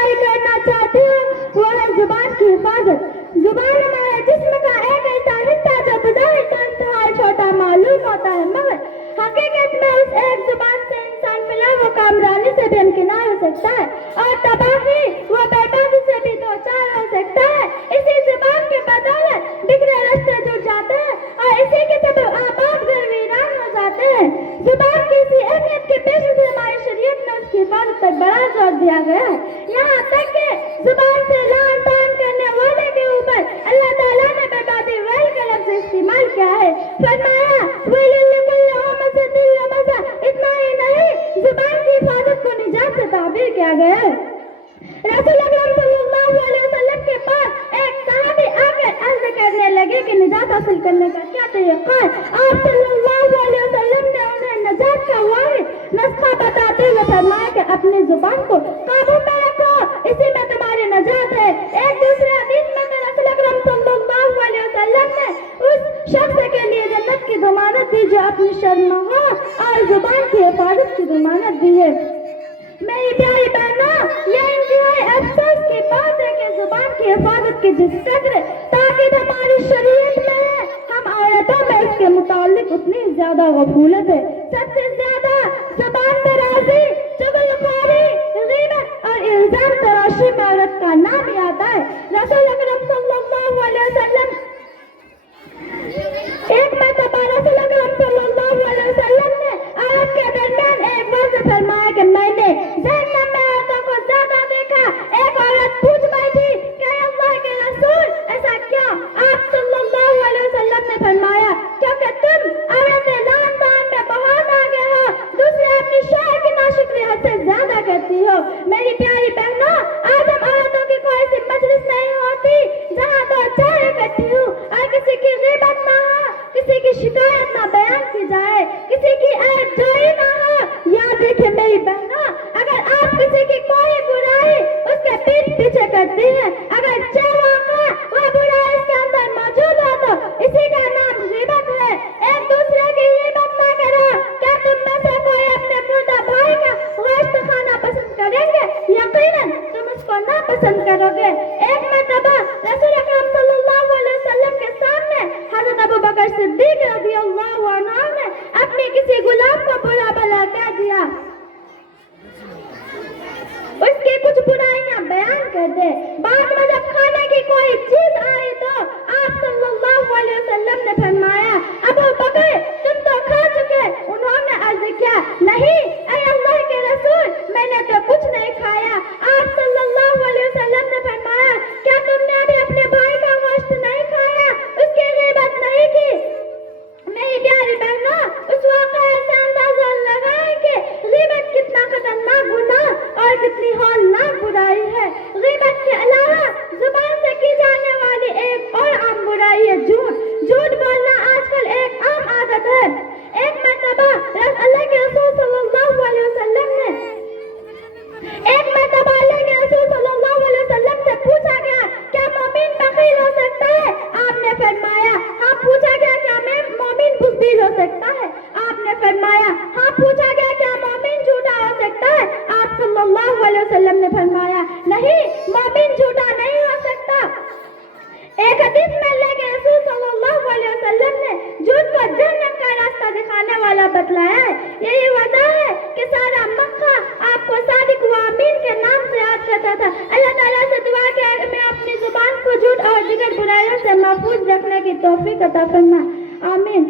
بیان کرنا چاہتی ہوں وہ ہے زبان کی حفاظت. زبان ہمارے جسم کا ایک ایسا حصہ جو بظاہر تو انتہائی چھوٹا معلوم ہوتا ہے مگر حقیقت میں اس ایک زبان سے انسان فلاح و کامرانی سے بھی امکنار ہو سکتا ہے اور تباہی و بربادی سے بھی دوچار ہو سکتا ہے. اسی زبان کے بدولت بکھرے رشتے جڑ جاتے ہیں اور اسی کے سبب آباد گھر ویران ہو جاتے ہیں. زبان کی اسی اہمیت کے پیش سے ہماری شریعت میں اس کی حفاظت پر بڑا زور دیا گیا ہے. یہاں تک کہ زبان سے لعن طعن کرنے والے کے اوپر اللہ تعالیٰ نے بربادی ویل کا لفظ استعمال کیا ہے. فرمایا ویل لکل ہمزۃ لمزہ. اتنا ہی نہیں زبان کی حفاظت کو نجات سے تعبیر کیا گیا ہے. رسول اکرم صلی اللہ علیہ وسلم کے پاس ایک صحابی آ کر عرض کرنے لگے کہ نجات حاصل کرنے کا کیا طریقہ ہے. آپ صلی اللہ علیہ وسلم نے انہیں نجات کا واحد نسخہ بتاتے ہوئے فرمایا کہ اپنی زبان کو قابو میں رکھو, اسی میں تمہاری نجات ہے. ایک دوسرے حدیث میں رسول اکرم صلی اللہ علیہ وسلم نے اس شخص کے لیے جنت کی ضمانت دی جو اپنی شرمگاہ اور زبان کی حفاظت کی ضمانت دی ہے. میری پیاری بہنوں, یہ انتہائی افسوس کی بات ہے کہ زبان کی حفاظت کی جس قدر تاکید ہماری شریعت میں ہے, ہم آیتوں میں اس کے متعلق اتنی زیادہ غفلت ہے. سب سے زیادہ زبان درازی, چغلخوری, غیبت اور الزام تراشی میں عورت کا نام ہی آتا ہے. رسول اکرم صلی اللہ علیہ وسلم ایک مرتبہ رسول اکرم صلی اللہ علیہ وسلم نے عورت کے درمیان ایک واضح فرمایا کہ میں نے جہنم میں عورتوں کو زیادہ دیکھا. ایک عورت پوچھ بیٹھی کہ اللہ کے رسول ایسا کیا؟ آپ صلی اللہ علیہ وسلم نے فرمایا کیونکہ تم عورتیں لعن طعن میں بہت آگے ہو, دوسرے اپنی شوہر کی ناشکری حد سے زیادہ کرتی ہو. میری پیاری بہنوں, آج ہم عورتوں کی کوئی ایسی مجلس نہیں ہوتی جہاں دو چار اکٹھی ہوں اور کسی کی غیبت نہ ہو, کسی کی شکایت نہ بیان کی جائے, کسی کی عیب جوئی نہ ہو. یاد رکھیں میری بہنوں, اگر آپ کسی کی کوئی برائی اس کے پیٹ پیچھے کرتی ہیں, اگر وہ برائی اس کے اندر موجود ہو تو اسی کا نام غیبت ہے. ایک دوسرے کی غیبت نہ کرو. کیا تم میں سے کوئی اپنے مردہ بھائی کا گوشت کھانا پسند کریں گے؟ یقیناً تم اس کو نہ پسند کرو گے. ایک مرتبہ رسول اکرم صلی اللہ علیہ وسلم کے سامنے حضرت ابو بکر صدیق رضی اللہ عنہ نے اپنی کسی غلام کو برا بھلا کہہ دیا, اس کی کچھ برائیاں بیان کر دے. بعد میں جب کھانے کی کوئی چیز آئی تو آپ صلی اللہ علیہ وسلم نے فرمایا ابو بکر تم تو کھا چکے. انہوں نے عرض کیا نہیں اے اللہ کے رسول, میں نے تو کچھ نہیں کھایا. آپ صلی اللہ علیہ وسلم نے فرمایا کیا تم نے ابھی اپنے بھائی کا گوشت نہیں کھایا, اس کی غیبت نہیں کی؟ میری پیاری بہنوں, اس واقعے سے اندازہ لگائیں کہ غیبت کتنا خطرناک گناہ اور کتنی ہولناک برائی ہے. غیبت کے علاوہ زبان سے کی جانے والی ایک اور عام برائی ہے جھوٹ. جھوٹ بولنا آج کل ایک عام عادت ہے. ایک مرتبہ اللہ کے رسول صلی اللہ علیہ وسلم سے پوچھا گیا کیا مومن بخیل ہو سکتا ہے؟ آپ نے فرمایا ہاں. پوچھا گیا کیا مومن بزدل ہو سکتا ہے؟ آپ نے فرمایا ہاں. پوچھا گیا کیا مومن جھوٹا ہو سکتا ہے؟ آپ صلی اللہ علیہ وسلم نے فرمایا نہیں, مومن جھوٹا نہیں ہو سکتا. ایک حدیث میں اللہ کے رسول صلی اللہ علیہ وسلم نے جھوٹ کو جہنم کا راستہ دکھانے والا بتلایا ہے. یہی وجہ ہے کہ سارا مکہ آپ کو صادق و امین کے نام سے یاد کرتا تھا. اللہ تعالیٰ سے دعا کہ میں اپنی زبان کو جھوٹ اور دیگر برائیوں سے محفوظ رکھنے کی توفیق عطا فرما. آمین.